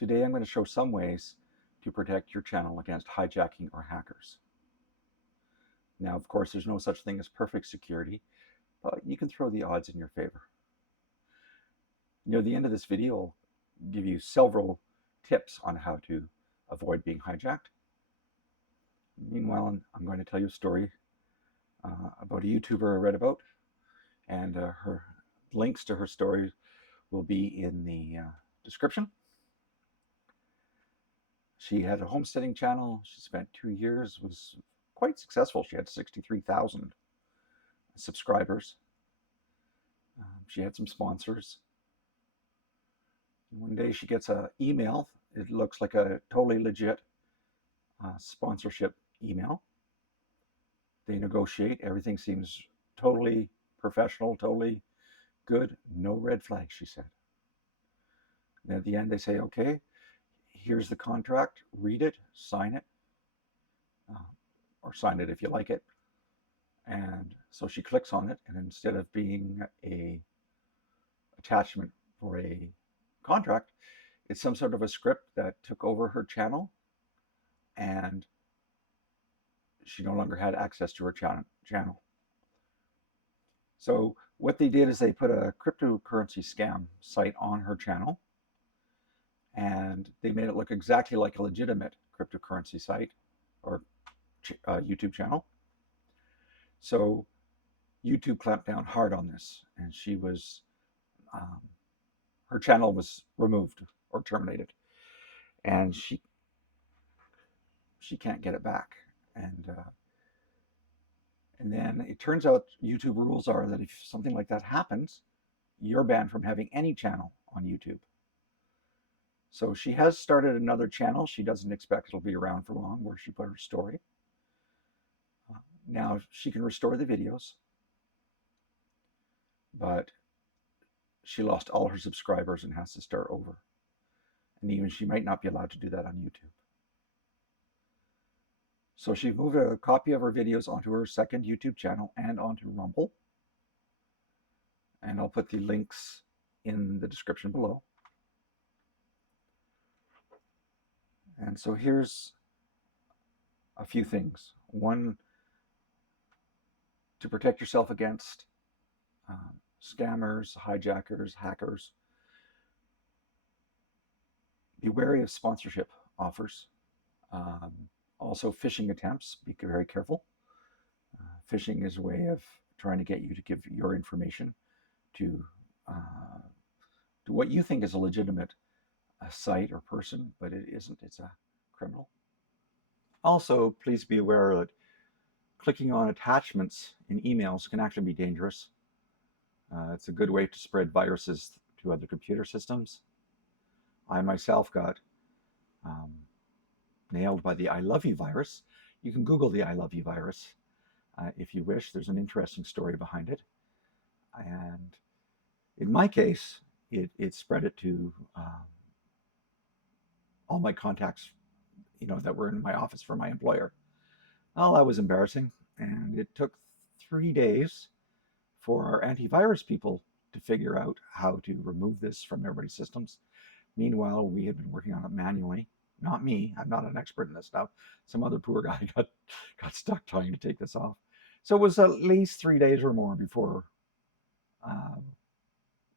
Today I'm going to show some ways to protect your channel against hijacking or hackers. Now, of course, there's no such thing as perfect security, but you can throw the odds in your favor. Near the end of this video, I'll give you several tips on how to avoid being hijacked. Meanwhile, I'm going to tell you a story about a YouTuber I read about, and her links to her story will be in the description. She had a homesteading channel. She spent 2 years, was quite successful. She had 63,000 subscribers. She had some sponsors. One day she gets an email. It looks like a totally legit sponsorship email. They negotiate. Everything seems totally professional, totally good. No red flags, she said. And at the end, they say, okay, here's the contract. Read it, sign it, or sign it if you like it. And so she clicks on it, and instead of being a attachment for a contract, it's some sort of a script that took over her channel, and she no longer had access to her channel. So what they did is they put a cryptocurrency scam site on her channel, and they made it look exactly like a legitimate cryptocurrency site or YouTube channel. So YouTube clamped down hard on this, and she was, her channel was removed or terminated, and she can't get it back. And then it turns out YouTube rules are that if something like that happens, you're banned from having any channel on YouTube. So she has started another channel. She doesn't expect it'll be around for long, where she put her story. Now she can restore the videos, but she lost all her subscribers and has to start over. And even she might not be allowed to do that on YouTube. So she moved a copy of her videos onto her second YouTube channel and onto Rumble. And I'll put the links in the description below. And so here's a few things. One, to protect yourself against scammers, hijackers, hackers, be wary of sponsorship offers. Also, phishing attempts, be very careful. Phishing is a way of trying to get you to give your information to what you think is a legitimate site or person, but it isn't. It's a criminal. Also, please be aware that clicking on attachments in emails can actually be dangerous. It's a good way to spread viruses to other computer systems. I myself got nailed by the I love you virus. You can Google the I love you virus if you wish. There's an interesting story behind it. And in my case, it spread it to all my contacts, that were in my office for my employer. Well, that was embarrassing. And it took 3 days for our antivirus people to figure out how to remove this from everybody's systems. Meanwhile, we had been working on it manually. Not me. I'm not an expert in this stuff. Some other poor guy got stuck trying to take this off. So it was at least 3 days or more before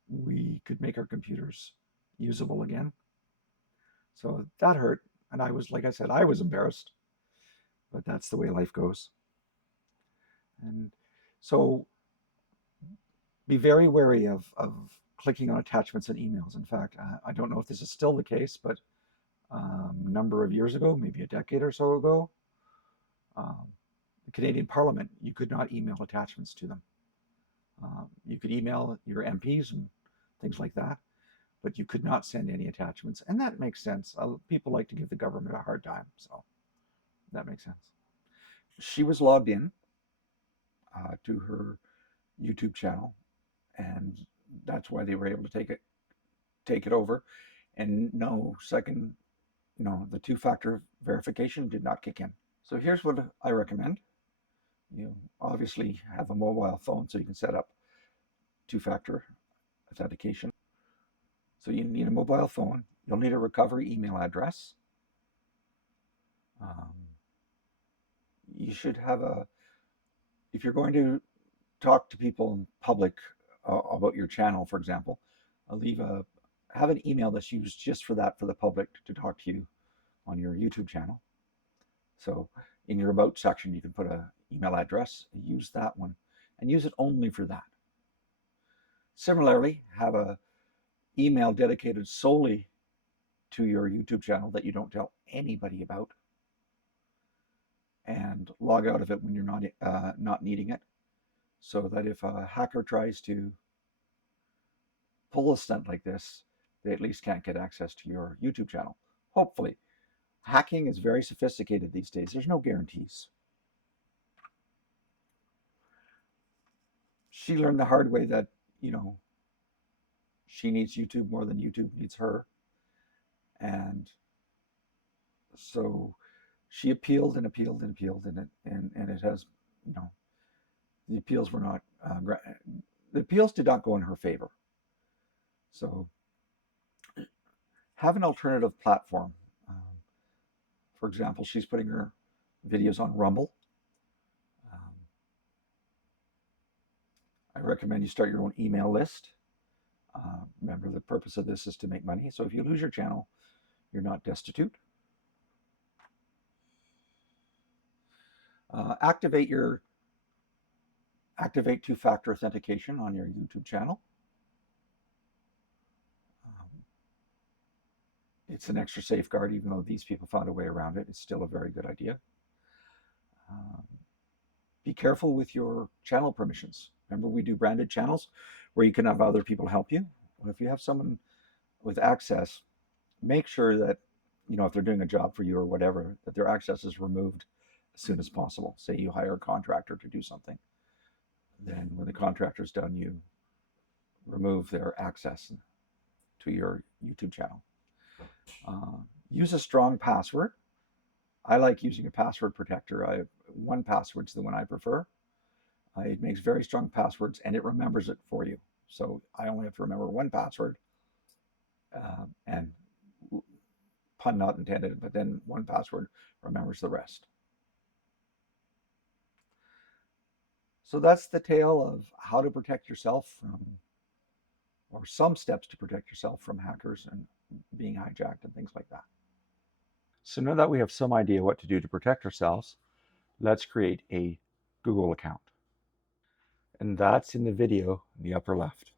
we could make our computers usable again. So that hurt. And I was, like I said, I was embarrassed. But that's the way life goes. And so be very wary of clicking on attachments in emails. In fact, I don't know if this is still the case, but a number of years ago, maybe a decade or so ago, the Canadian Parliament, you could not email attachments to them. You could email your MPs and things like that, but you could not send any attachments. And that makes sense. People like to give the government a hard time, so that makes sense. She was logged in to her YouTube channel, and that's why they were able to take it over. And no, second, the two-factor verification did not kick in. So here's what I recommend. You obviously have a mobile phone, so you can set up two-factor authentication. So you need a mobile phone. You'll need a recovery email address. Um, you should have if you're going to talk to people in public about your channel, for example, have an email that's used just for that, for the public to talk to you on your YouTube channel. So in your about section, you can put an email address, use that one, and use it only for that. Similarly, have a email dedicated solely to your YouTube channel that you don't tell anybody about, and log out of it when you're not needing it, so that if a hacker tries to pull a stunt like this, they at least can't get access to your YouTube channel. Hopefully. Hacking is very sophisticated these days. There's no guarantees. She learned the hard way that, she needs YouTube more than YouTube needs her. And so she appealed and appealed and appealed, and it has, the appeals were not, the appeals did not go in her favor. So have an alternative platform. For example, she's putting her videos on Rumble. I recommend you start your own email list. Remember, the purpose of this is to make money. So if you lose your channel, you're not destitute. Activate two-factor authentication on your YouTube channel. It's an extra safeguard, even though these people found a way around it. It's still a very good idea. Be careful with your channel permissions. Remember, we do branded channels where you can have other people help you. Well, if you have someone with access, make sure that, if they're doing a job for you or whatever, that their access is removed as soon as possible. Say you hire a contractor to do something. Then when the contractor's done, you remove their access to your YouTube channel. Use a strong password. I like using a password protector. 1Password's the one I prefer. It makes very strong passwords, and it remembers it for you. So I only have to remember 1Password, and pun not intended, but then 1Password remembers the rest. So that's the tale of how to protect yourself from, or some steps to protect yourself from hackers and being hijacked and things like that. So now that we have some idea what to do to protect ourselves, let's create a Google account. And that's in the video in the upper left.